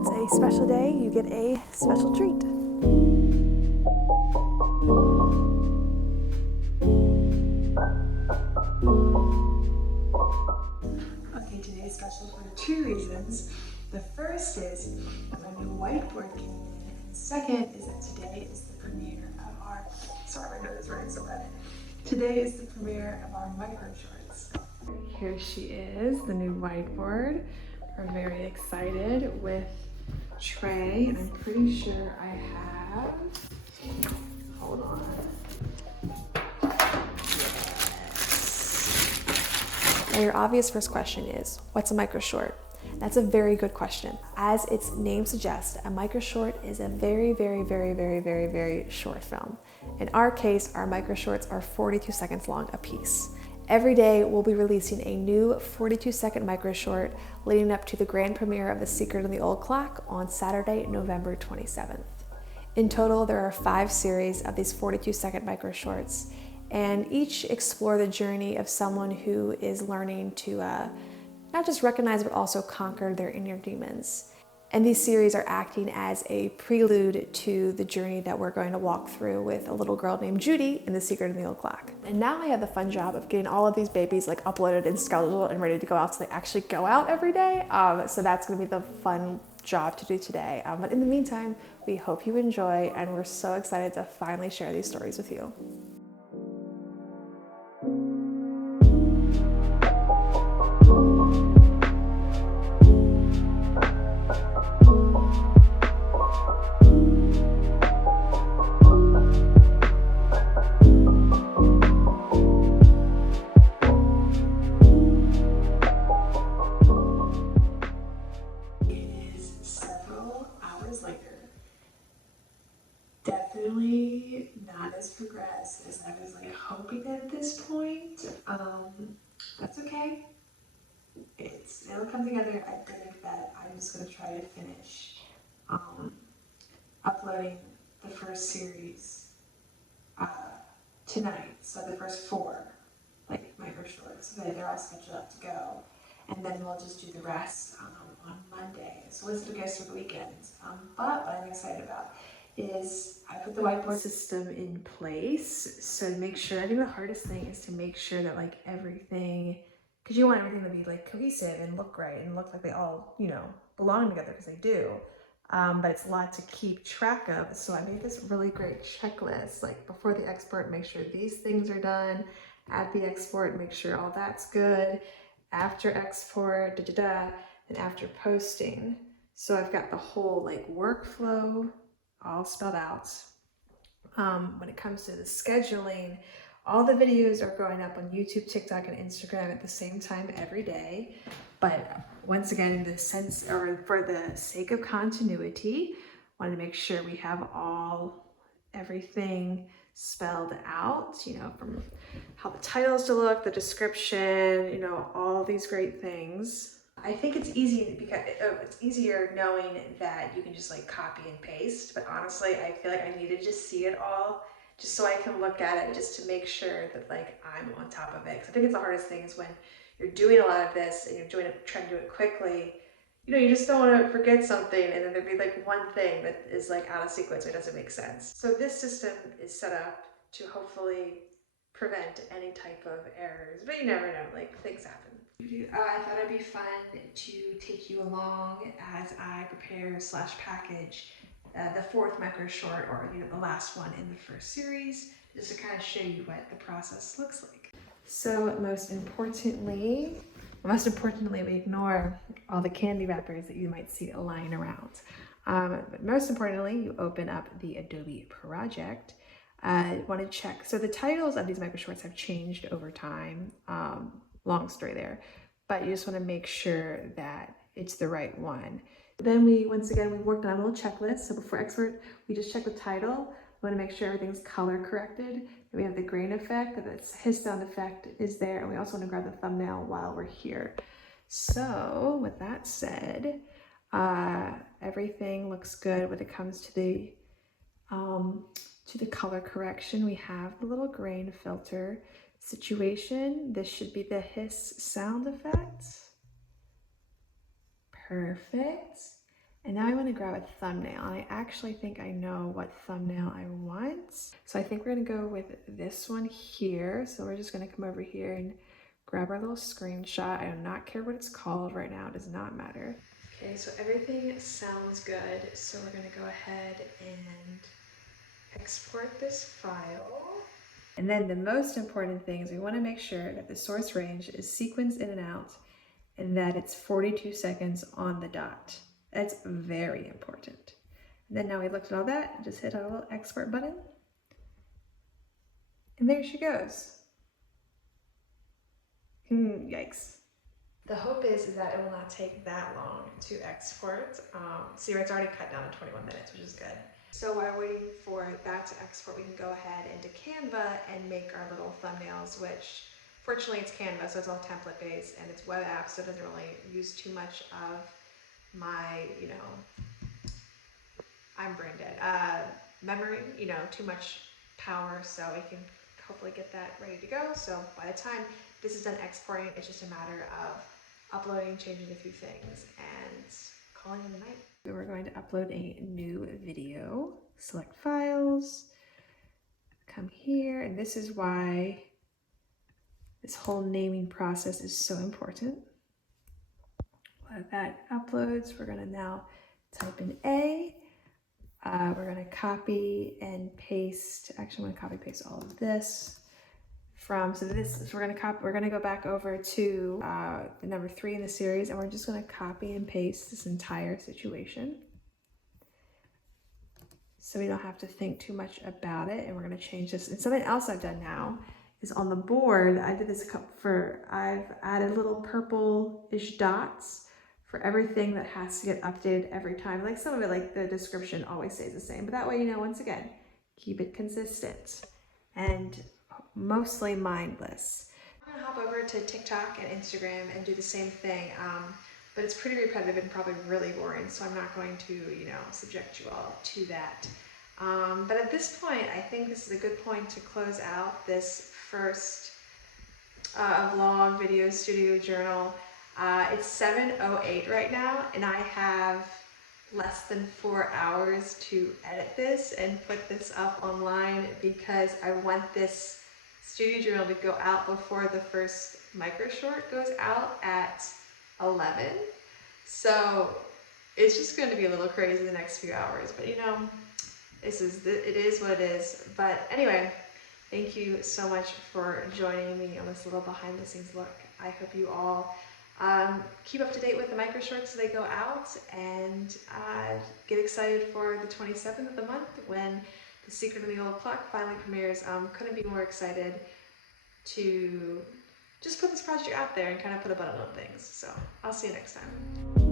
it's a special day, you get a special treat. Okay, today's special for two reasons. The first is that my new whiteboard came in, and the second is that today is the premiere of our, sorry, my nose is running so red. Today is the premiere of our micro shorts. Here she is, the new whiteboard. We're very excited with Trey, and I'm pretty sure I have, hold on. Now your obvious first question is, what's a micro short? That's a very good question. As its name suggests, a micro short is a very short film. In our case, our micro shorts are 42 seconds long a piece. Every day, we'll be releasing a new 42-second micro short leading up to the grand premiere of The Secret of the Old Clock on Saturday, November 27th. In total, there are 5 series of these 42-second micro shorts, and each explore the journey of someone who is learning to not just recognize but also conquer their inner demons. And these series are acting as a prelude to the journey that we're going to walk through with a little girl named Judy in The Secret of the Old Clock. And now I have the fun job of getting all of these babies like uploaded and scheduled and ready to go out so they actually go out every day. So that's gonna be the fun job to do today. But in the meantime, we hope you enjoy, and we're so excited to finally share these stories with you. Definitely not as progressed as I was hoping at this point. That's okay. It'll come together. I think that I'm just gonna try to finish uploading the first series tonight. So the first 4 micro shorts. So they're all scheduled up to go, and then we'll just do the rest on Monday. So let's do guys through the weekend. But what I'm excited about is I put the whiteboard system in place. So to make sure, I think the hardest thing is to make sure that everything, because you want everything to be cohesive and look right and look like they all, belong together, because they do. But it's a lot to keep track of. So I made this really great checklist, before the export, make sure these things are done. At the export, make sure all that's good. After export, and after posting. So I've got the whole workflow all spelled out. When it comes to the scheduling, all the videos are going up on YouTube, TikTok, and Instagram at the same time every day. But once again, in the sense, or for the sake of continuity, wanted to make sure we have everything spelled out, from how the titles to look, the description, all these great things. I think it's easy because it's easier knowing that you can just copy and paste, but honestly, I feel like I need to just see it all just so I can look at it, just to make sure that I'm on top of it. Because I think it's the hardest thing is when you're doing a lot of this and you're trying to do it quickly, you just don't want to forget something, and then there'd be one thing that is out of sequence, or it doesn't make sense. So this system is set up to hopefully prevent any type of errors, but you never know, things happen. I thought it'd be fun to take you along as I prepare / package the 4th micro short, or the last one in the first series, just to kind of show you what the process looks like. So most importantly, we ignore all the candy wrappers that you might see lying around. But most importantly, you open up the Adobe project. Want to check. So the titles of these micro shorts have changed over time. Long story there, but you just want to make sure that it's the right one. Then we worked on a little checklist. So before export, we just check the title. We want to make sure everything's color corrected. We have the grain effect, his sound effect is there, and we also want to grab the thumbnail while we're here. So with that said, everything looks good when it comes to the color correction. We have the little grain filter situation. This should be the hiss sound effect. Perfect. And now I want to grab a thumbnail, and I actually think I know what thumbnail I want. So I think we're going to go with this one here. So we're just going to come over here and grab our little screenshot. I do not care what it's called right now. It does not matter. Okay, so everything sounds good. So we're going to go ahead and export this file. And then the most important thing is we want to make sure that the source range is sequenced in and out, and that it's 42 seconds on the dot. That's very important. And then now we looked at all that, just hit our little export button. And there she goes. Yikes. The hope is that it will not take that long to export. See, it's already cut down to 21 minutes, which is good. So while waiting for that to export, we can go ahead into Canva and make our little thumbnails, which fortunately it's Canva, so it's all template based, and it's web app, so it doesn't really use too much of my, I'm brain dead, memory, too much power, so we can hopefully get that ready to go. So by the time this is done exporting, it's just a matter of uploading, changing a few things, and calling it a night. So we're going to upload a new video, select files, come here, and this is why this whole naming process is so important. While that uploads, we're gonna now type in A. We're gonna copy and paste, actually I'm gonna copy paste all of this we're gonna go back over to the number 3 in the series, and we're just gonna copy and paste this entire situation. So we don't have to think too much about it, and we're gonna change this. And something else I've done now is on the board, I've added little purple-ish dots for everything that has to get updated every time. Like some of it, like the description always stays the same, but that way, once again, keep it consistent and mostly mindless. I'm gonna hop over to TikTok and Instagram and do the same thing, but it's pretty repetitive and probably really boring, so I'm not going to, subject you all to that. But at this point, I think this is a good point to close out this first vlog, video, studio, journal. It's 7:08 right now, and I have less than 4 hours to edit this and put this up online because I want this studio journal to go out before the first micro short goes out at 11. So it's just going to be a little crazy the next few hours, but it is what it is. But anyway, thank you so much for joining me on this little behind the scenes look. I hope you all keep up to date with the micro shorts as they go out, and get excited for the 27th of the month when The Secret of the Old Clock finally premieres. Couldn't be more excited to just put this project out there and kind of put a button on things. So I'll see you next time.